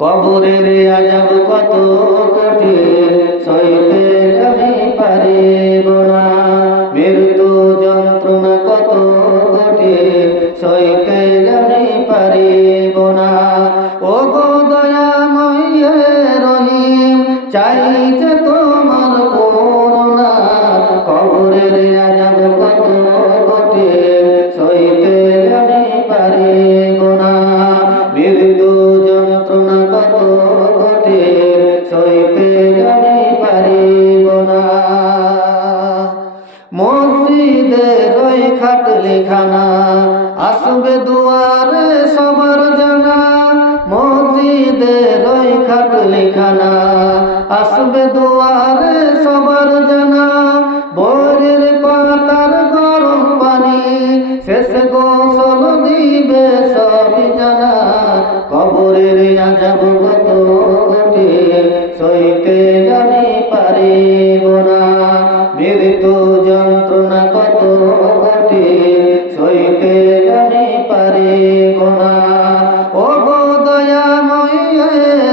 কবরের আযাব কত কঠিন, সইতে আমি পারিব না। মৃত্যু যন্ত্রণা কত কঠিন, সইতে আমি পারিব না। ও গো দয়াময় রহিম, চাইছে তোমার করুণা। কবরের আযাব কত কঠিন, সইতে আমি পারিব না। মৃত্যু যন্ত্রণা কত কঠিন, সইতে আমি পারিব না। মসজিদের ওই খাটলিখানা, আসবে দুয়ারে সবার জানা। মসজিদের ওই খাটলিখানা, আসবে দুয়ারে সবার জানা। বরের পাতার গরম পানি, শেষে গোসল দিবে সবই জানা। কবরের আযাব কত কঠিন, সইতে আমি পারিব না। মৃত্যু যন্ত্রণা কত কঠিন, সইতে আমি পারিব না। ও গো দয়াময়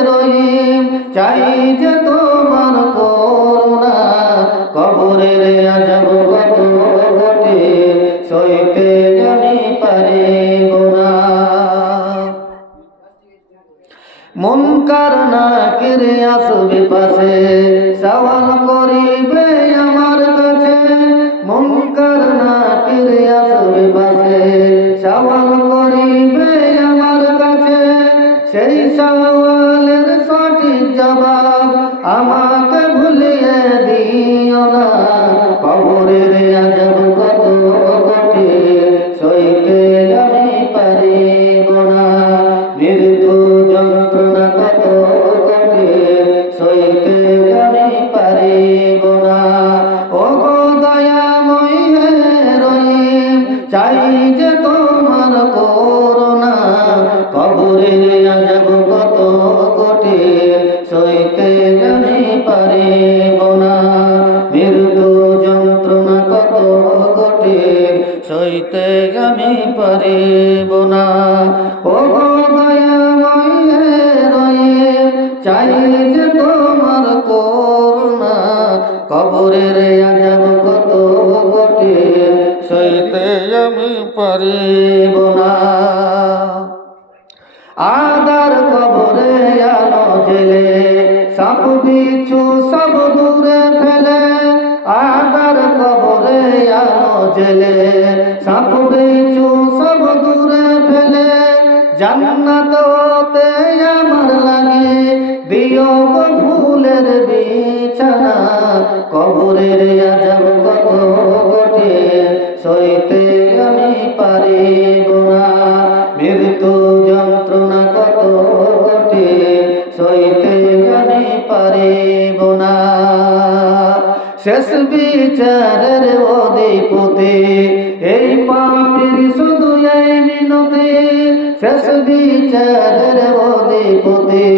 রহিম, চাই যে তোমার করুণা। কবরের আযাব কত কঠিন, সইতে আমি পারিব না। মুনকার নাকির আসবে পাশে, সওয়াল করিবে আমার কাছে। মুনকার নাকির আসবে পাশে, সওয়াল করিবে আমার কাছে। সেই সওয়ালের সঠিক জবাব আমাকে ভুলিয়ে দিও না। কবরের আযাব কত কঠিন, সইতে আমি পারিব না। মৃত্যু যন্ত্রণা কত কঠিন, সইতে আমি পারিব না। ও গো দয়াময় রহিম, চাই যে তোমার করুণা। কবরের আযাব কত কঠিন, সইতে আমি পারিব না। মৃত্যু যন্ত্রণা কত কঠিন, সইতে আমি পারিব না। ও গো দয়াময় রহিম, চাই যে তোমার করুণা। কবরের আযাব কত কঠিন, সইতে আমি পারিব না। আদার কবরে আলো জেলে, সাপ বিচ্ছু সব দূরে ফেলে। আদার কবরে আলো জেলে, সাপ বিচ্ছু সব দূরে ফেলে। জান্নাত হতে আমার লাগে, দিও গো ফুলের বিছানা। কবরের আযাব কত কঠিন, সইতে আমি পারিব না। মৃত্যু যন্ত্রণা কত কঠিন, সইতে আমি পারিব না। শেষ বিচারের অধিপতি, এই পাপীর শুধু এই মিনতি। শেষ বিচারের অধিপতি,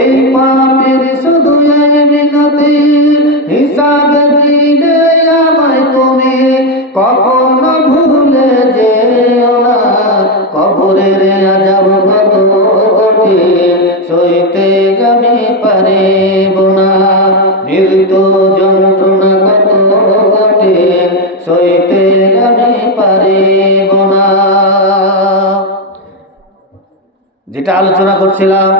এই পাপীর শুধু এই মিনতি। হিসাব দিলে আমায় তুমি, কখনো ভুলে যেও না। কবরের আযাব কত কঠিন, সইতে আমি পারিব না। মৃত্যু যন্ত্রণা কত কঠিন, সইতে আমি পারিব না। যেটা আলোচনা করছিলাম,